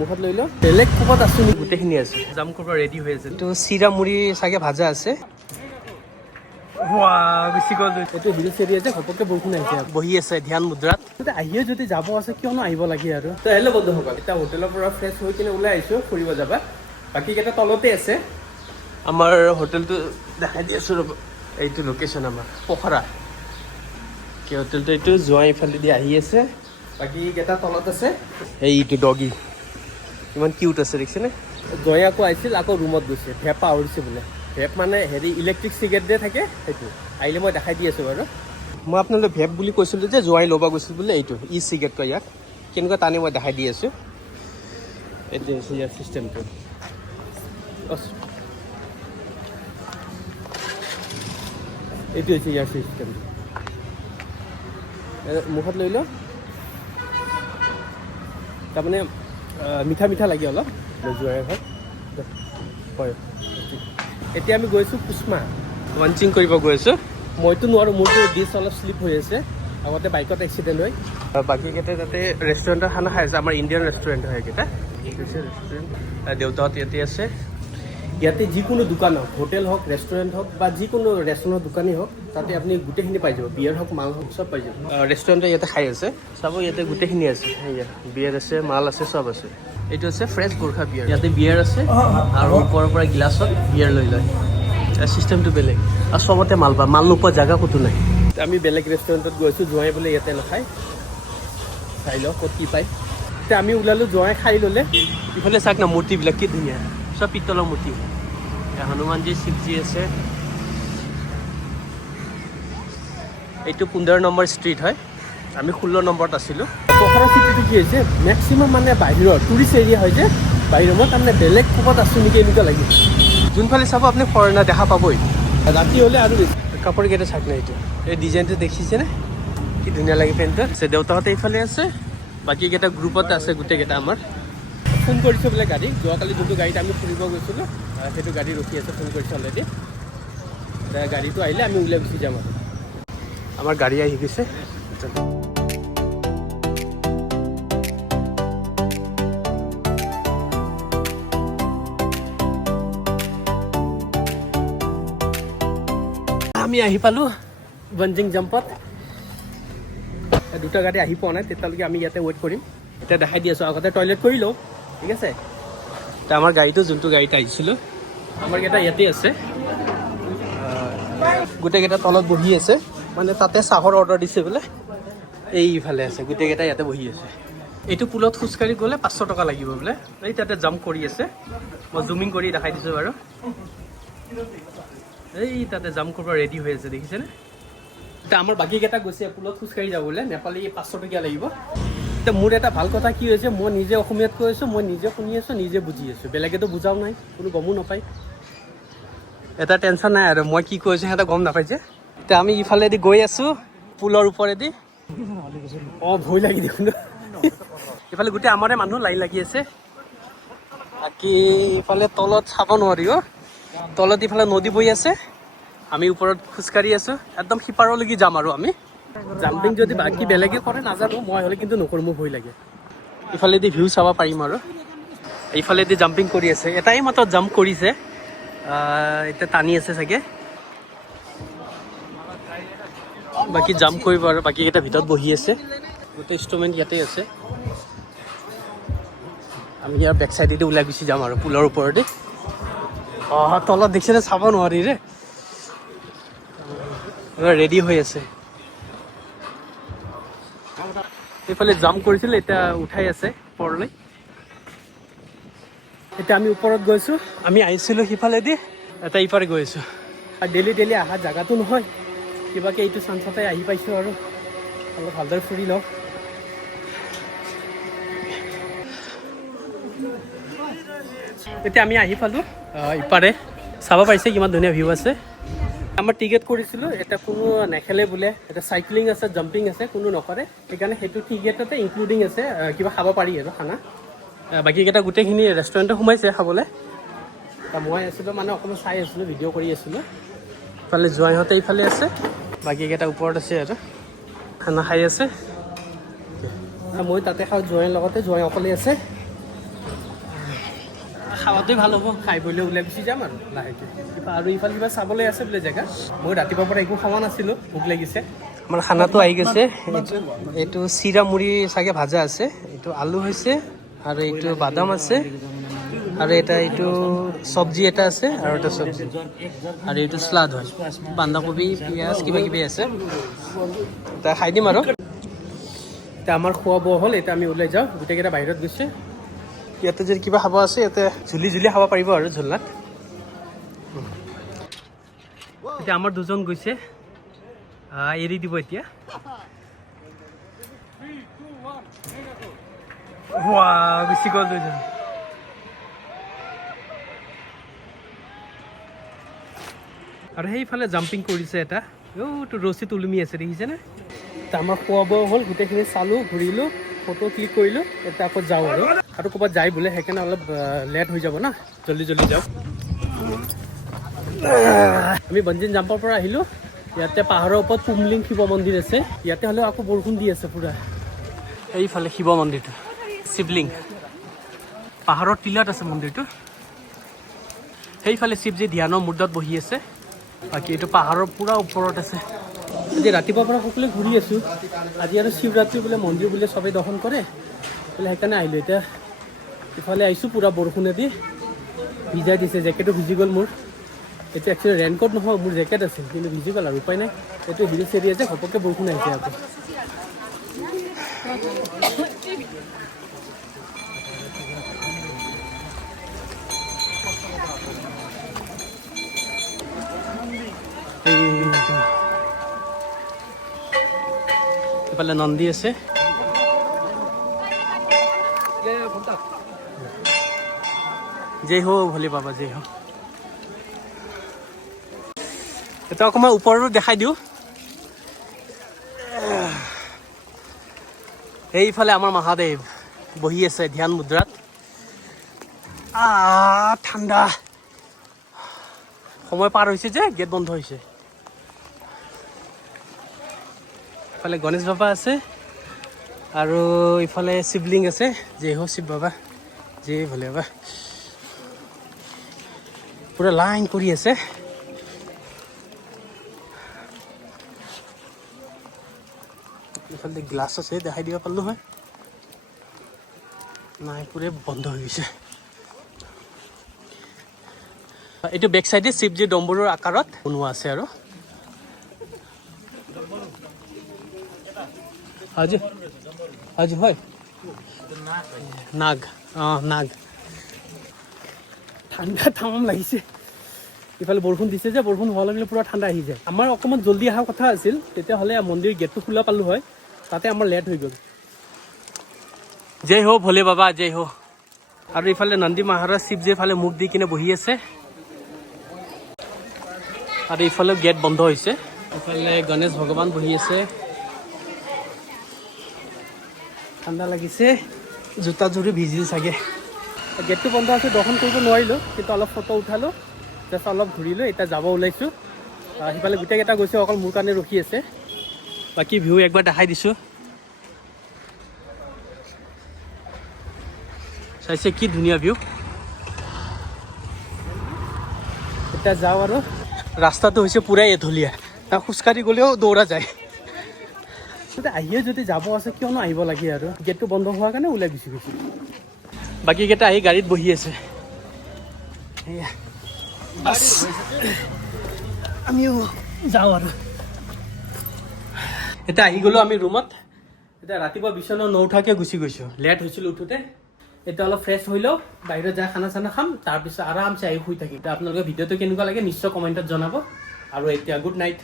মুখত লৈ লওঁ বেলেগ ক'ৰবাত আছোঁ নেকি গোটেইখিনি আছে জাম কৰিব ৰেডি হৈ আছে তো চিৰা মুড়ি চাগে ভাজা আছে বেছি গ'ল এইটো হিলছ এৰিয়া যে ঘপককৈ বৰষুণ আহিছে বহি আছে ধ্যান মুদ্ৰাত আহিও যদি যাব আছে কিয়নো আহিব লাগে আৰু তো হেল্ল' বন্ধুসকল এতিয়া হোটেলৰ পৰা ফ্ৰেছ হৈ কিনে ওলাই আহিছোঁ ফুৰিব যাবা বাকীকেইটা তলতে আছে আমাৰ হোটেলটো দেখাই দি আছোঁ ৰ'ব এইটো লোকেশ্যন আমাৰ পখৰা কি হোটেলটো এইটো যোৱা ইফালেদি আহি আছে বাকীকেইটা তলত আছে এইটো ডগি ইমান কিউট আছে দেখিছেনে জয়ে আকৌ আহিছিল আকৌ ৰুমত গৈছে ভেপ পাহৰিছে বোলে ভেপ মানে হেৰি ইলেক্ট্ৰিক চিগাৰেট যে থাকে সেইটো আহিলে মই দেখাই দি আছোঁ বাৰু মই আপোনালোকে ভেপ বুলি কৈছিলোঁ যে জোৱাই ল'ব গৈছিল বোলে এইটো ই চিগাৰেট কয় ইয়াক কেনেকুৱা টানি মই দেখাই দি আছোঁ এইটো হৈছে ইয়াৰ চিষ্টেমটো এইটো হৈছে ইয়াৰ চিষ্টেমটো মুখত লৈ লওঁ তাৰমানে মিঠা মিঠা লাগে অলপ জোৱাই হয় হয় এতিয়া আমি গৈছোঁ কুচমা লঞ্চিং কৰিব গৈ আছোঁ মইতো নোৱাৰোঁ মোৰতো ডিছ অলপ শ্লিপ হৈ আছে আগতে বাইকত এক্সিডেণ্ট হয় বাকীকেইটা তাতে ৰেষ্টুৰেণ্টৰ খানা খাই আছে আমাৰ ইণ্ডিয়ান ৰেষ্টুৰেণ্ট হয় এইকেইটা ৰেষ্টুৰেণ্ট দেউতাহঁত ইয়াতে আছে ইয়াতে যিকোনো দোকান হওক হোটেল হওক ৰেষ্টুৰেণ্ট হওক বা যিকোনো ৰেষ্টুৰেণ্টৰ দোকানেই হওক তাতে আপুনি গোটেইখিনি পাই যাব বিয়াৰ হওক মাল হওক চব পাই যাব ৰেষ্টুৰেণ্টে ইয়াতে খাই আছে চাব ইয়াতে গোটেইখিনি আছে বিয়াৰ আছে মাল আছে চব আছে এইটো আছে ফ্ৰেছ গোৰ্খা বিয়াৰ ইয়াতে বিয়াৰ আছে আৰু ওপৰৰ পৰা গিলাছত বিয়াৰ লৈ লয় চিষ্টেমটো বেলেগ আৰু চবতে মাল পায় মাল নোপোৱা জেগা ক'তো নাই আমি বেলেগ ৰেষ্টুৰেণ্টত গৈছোঁ জোৱাই বোলে ইয়াতে নাখায় চাই লওঁ ক'ত কি পায় এতিয়া আমি ওলালোঁ জোৱাই খাই ল'লে ইফালে চাওক না মূৰ্তিবিলাক কি ধুনীয়া চব পিতলৰ মূৰ্তি হনুমানজী শিৱজী আছে এইটো 15 নম্বৰ ষ্ট্ৰীট হয় আমি 16 নম্বৰত আছিলোঁ পখৰা চিটিটো কি হৈছে মেক্সিমাম মানে বাহিৰৰ টুৰিষ্ট এৰিয়া হয় যে বাহিৰৰ মই তাৰমানে বেলেগ ক'ৰবাত আছোঁ নেকি এনেকুৱা লাগে যোনফালে চাব আপুনি ফৰেনাৰ দেখা পাবই ৰাতি হ'লে আৰু কাপোৰকেইটা চাওক না এইটো এই ডিজাইনটো দেখিছেনে কি ধুনীয়া লাগে পেণ্টটো দেউতাহঁতে এইফালে আছে বাকীকেইটা গ্ৰুপতে আছে গোটেইকেইটা আমাৰ ফোন কৰিছোঁ বোলে গাড়ী যোৱাকালি যোনটো গাড়ীত আমি ফুৰিব গৈছিলোঁ সেইটো গাড়ী ৰখি আছে ফোন কৰিছোঁ অলৰেডি গাড়ীটো আহিলে আমি ওলাই গুচি যাম আৰু আমাৰ গাড়ী আহি গৈছে আমি আহি পালোঁ বঞ্জিং জাম্পত দুটা গাড়ী আহি পোৱা নাই তেতিয়ালৈকে আমি ইয়াতে ৱেইট কৰিম এতিয়া দেখাই দি আছোঁ আগতে টয়লেট কৰি লওঁ ঠিক আছে এতিয়া আমাৰ গাড়ীটো যোনটো গাড়ীত আহিছিলোঁ আমাৰ কেইটা ইয়াতে আছে গোটেইকেইটা তলত বহি আছে মানে তাতে চাহৰ অৰ্ডাৰ দিছে বোলে এইফালে আছে গোটেইকেইটা ইয়াতে বহি আছে এইটো পুলত খোজকাঢ়ি গ'লে 500 টকা লাগিব বোলে এই তাতে জাম্প কৰি আছে মই জুমিং কৰি দেখাই দিছোঁ বাৰু এই তাতে জাম্প কৰিব ৰেডি হৈ আছে দেখিছেনে এতিয়া আমাৰ বাকীকেইটা গৈছে পুলত খোজকাঢ়ি যাবলৈ নেপালী 500 টকীয়া লাগিব এতিয়া মোৰ এটা ভাল কথা কি হৈছে মই নিজে অসমীয়াত কৈ আছোঁ মই নিজে শুনি আছোঁ নিজে বুজি আছোঁ বেলেগেতো বুজাও নাই কোনো গমো নাপায় এটা টেনশ্যন নাই আৰু মই কি কৈ আছোঁ সিহঁতে গম নাপায় যে এতিয়া আমি ইফালেদি গৈ আছোঁ পুলৰ ওপৰেদি ভয় লাগি দেখোন ইফালে গোটেই আমাৰে মানুহ লাইন লাগি আছে বাকী ইফালে তলত চাব নোৱাৰি তলত ইফালে নদী বৈ আছে আমি ওপৰত খোজকাঢ়ি আছোঁ একদম সিপাৰলৈকে যাম আৰু আমি জাম্পিং যদি বাকী বেলেগে কৰে নাজানো মই হ'লে কিন্তু নকৰোঁ মোৰ ভয় লাগে ইফালেদি ভিউ চাব পাৰিম আৰু ইফালেদি জাম্পিং কৰি আছে এটাই মাত্ৰ জাম্প কৰিছে এতিয়া টানি আছে চাগে বাকী জাম্প কৰিব আৰু বাকীকেইটা ভিতৰত বহি আছে গোটেই ইনষ্ট্ৰুমেণ্ট ইয়াতে আছে আমি ইয়াৰ বেক চাইডেদি ওলাই গুচি যাম আৰু পুলৰ ওপৰতে তলত দেখিছেনে চাব নোৱাৰি ৰে ৰেডি হৈ আছে এইফালে জাম্প কৰিছিল এতিয়া উঠাই আছে ওপৰলৈ এতিয়া আমি ওপৰত গৈছোঁ আমি আহিছিলোঁ সিফালেদি এটা ইপাৰে গৈ আছোঁ ডেইলি অহা জেগাটো নহয় কিবাকে এইটো চান্সতে আহি পাইছোঁ আৰু অলপ ভালদৰে ফুৰি লওঁ এতিয়া আমি আহি পালোঁ ইপাৰে চাব পাৰিছে কিমান ধুনীয়া ভিউ আছে আমাৰ টিকেট কৰিছিলোঁ এতিয়া কোনো নেখেলে বোলে এতিয়া চাইক্লিং আছে জাম্পিং আছে কোনো নকৰে সেইকাৰণে সেইটো টিকেটতে ইনক্লুডিং আছে কিবা খাব পাৰি আৰু খানা বাকীকেইটা গোটেইখিনি ৰেষ্টুৰেণ্টত সোমাইছে খাবলৈ মই আছিলোঁ মানে অকণমান চাই আছিলোঁ ভিডিঅ' কৰি আছিলোঁ ইফালে জোৱাইহঁতে ইফালে আছে বাকীকেইটা ওপৰত আছে আৰু খানা খাই আছে মই তাতে খাওঁ জোৱাইৰ লগতে জোৱাই অকলে আছে খাৱাটোৱে ভাল হ'ব খাই বৈ ওলাই গুচি যাম আৰু লাহেকৈ আৰু ইফালে কিবা চাবলৈ আছে বোলে জেগা মই ৰাতিপুৱাৰ পৰা একো খোৱা নাছিলোঁ ভোক লাগিছে আমাৰ খানাটো আহি গৈছে এইটো চিৰা মুড়ি চাগে ভাজা আছে এইটো আলু হৈছে আৰু এইটো বাদাম আছে আৰু এটা এইটো চব্জি এটা আছে আৰু এটা চব্জি আৰু এইটো শ্লাদ হয় বন্ধাকবি পিঁয়াজ কিবা কিবি আছে এটা খাই দিম আৰু এতিয়া আমাৰ খোৱা বোৱা হ'ল এতিয়া আমি ওলাই যাওঁ গোটেইকেইটা বাহিৰত গৈছে ইয়াতে যদি কিবা খাব আছে ইয়াতে ঝুলি ঝুলি খাব পাৰিব আৰু ঝুলনাত এতিয়া আমাৰ দুজন গৈছে এৰি দিব এতিয়া গুচি গ'ল দুজন আৰু সেইফালে জাম্পিং কৰিছে এটা তো ৰছীত ওলমি আছে দেখিছেনে আমাৰ খোৱা বোৱা হ'ল গোটেইখিনি চালোঁ ঘূৰিলোঁ ফটো ক্লিক কৰিলোঁ এতিয়া আকৌ যাওঁ আৰু ক'ৰবাত যাই বোলে সেইকাৰণে অলপ লেট হৈ যাব না জল্দি জল্দি যাওঁ আমি বঞ্জিন জাম্পৰ পৰা আহিলোঁ ইয়াতে পাহাৰৰ ওপৰত পুমলিং শিৱ মন্দিৰ আছে ইয়াতে হ'লেও আকৌ বৰষুণ দি আছে পুৰা এইফালে শিৱ মন্দিৰটো শিৱলিং পাহাৰৰ টিলাত আছে মন্দিৰটো সেইফালে শিৱজী ধ্যানৰ মুদ্ৰাত বহি আছে বাকী এইটো পাহাৰৰ পুৰা ওপৰত আছে আজি ৰাতিপুৱাৰ পৰা সকলোৱে ঘূৰি আছোঁ আজি আৰু শিৱৰাত্ৰি বোলে মন্দিৰ বোলে চবেই দৰ্শন কৰে বোলে সেইকাৰণে আহিলোঁ এতিয়া ইফালে আহিছোঁ পুৰা বৰষুণেদি ভিজাই দিছে জেকেটো ভিজি গ'ল মোৰ এইটো একচুৱেলি ৰেইনকোট নহয় মোৰ জেকেট আছিল কিন্তু ভিজি গ'ল আৰু উপায় নাই এইটো হিলছ এৰিয়া যে ঘপককৈ বৰষুণ আহিছে আকৌ এইফালে নন্দী আছে জয় হো ভোলে বাবা জয় হো এটা অকণমান ওপৰতো দেখাই দিওঁ এইফালে আমাৰ মহাদেৱ বহি আছে ধ্যান মুদ্ৰাত ঠাণ্ডা সময় পাৰ হৈছে যে গেট বন্ধ হৈছে ইফালে গণেশ বাবা আছে আৰু ইফালে শিৱলিংগ আছে জয় হো শিৱ বাবা জয় ভোলে বাবা পুৰা লাইন কৰি আছে ইফালে গ্লাছ আছে দেখাই দিব পাৰলো হয় নাই পুৰে বন্ধ হৈ গৈছে এইটো বেক চাইডে শিৱজী ডম্বৰুৰ আকাৰত বনোৱা আছে আৰু আজি আজি হয় নাগ নাগ ঠাণ্ডা তামাম লাগিছে ইফালে বৰষুণ দিছে যে বৰষুণ হোৱাৰ লগে পুৰা ঠাণ্ডা আহি যায় আমাৰ অকণমান জল্দি অহাৰ কথা আছিল তেতিয়াহ'লে মন্দিৰ গেটটো খোলা পালোঁ হয় তাতে আমাৰ লেট হৈ গ'ল জয় হো ভোলে বাবা জয় হো আৰু ইফালে নন্দী মহাৰাজ শিৱজীৰ ফালে মুখ দি কিনে বহি আছে আৰু ইফালে গেট বন্ধ হৈছে ইফালে গণেশ ভগৱান বহি আছে ঠাণ্ডা লাগিছে জোতাযোৰে ভিজিল চাগে গেটটো বন্ধ আছে দৰ্শন কৰিব নোৱাৰিলোঁ কিন্তু অলপ ফটো উঠালোঁ জাষ্ট অলপ ঘূৰিলোঁ এতিয়া যাব ওলাইছোঁ সিফালে গোটেইকেইটা গৈছে অকল মোৰ কাৰণে ৰখি আছে বাকী ভিউ একবাৰ দেখাই দিছোঁ চাইছে কি ধুনীয়া ভিউ এতিয়া যাওঁ আৰু ৰাস্তাটো হৈছে পুৰাই এঢলীয়া খোজকাঢ়ি গ'লেও দৌৰা যায় আহিয়ে যদি যাব আছে কিয়নো আহিব লাগে আৰু গেটটো বন্ধ হোৱাৰ কাৰণে ওলাই গুচি গৈছোঁ বাকীকেইটা আহি গাড়ীত বহি আছে আমিও যাওঁ আৰু এতিয়া আহি গ'লোঁ আমি ৰুমত এতিয়া ৰাতিপুৱা বিচনা নউঠাকৈ গুচি গৈছোঁ লেট হৈছিলোঁ উঠোঁতে এতিয়া অলপ ফ্ৰেছ হৈ লওঁ বাহিৰত যাই খানা চানা খাম তাৰপিছত আৰামছে আহি শুই থাকিম আপোনালোকে ভিডিঅ'টো কেনেকুৱা লাগে নিশ্চয় কমেণ্টত জনাব আৰু এতিয়া গুড নাইট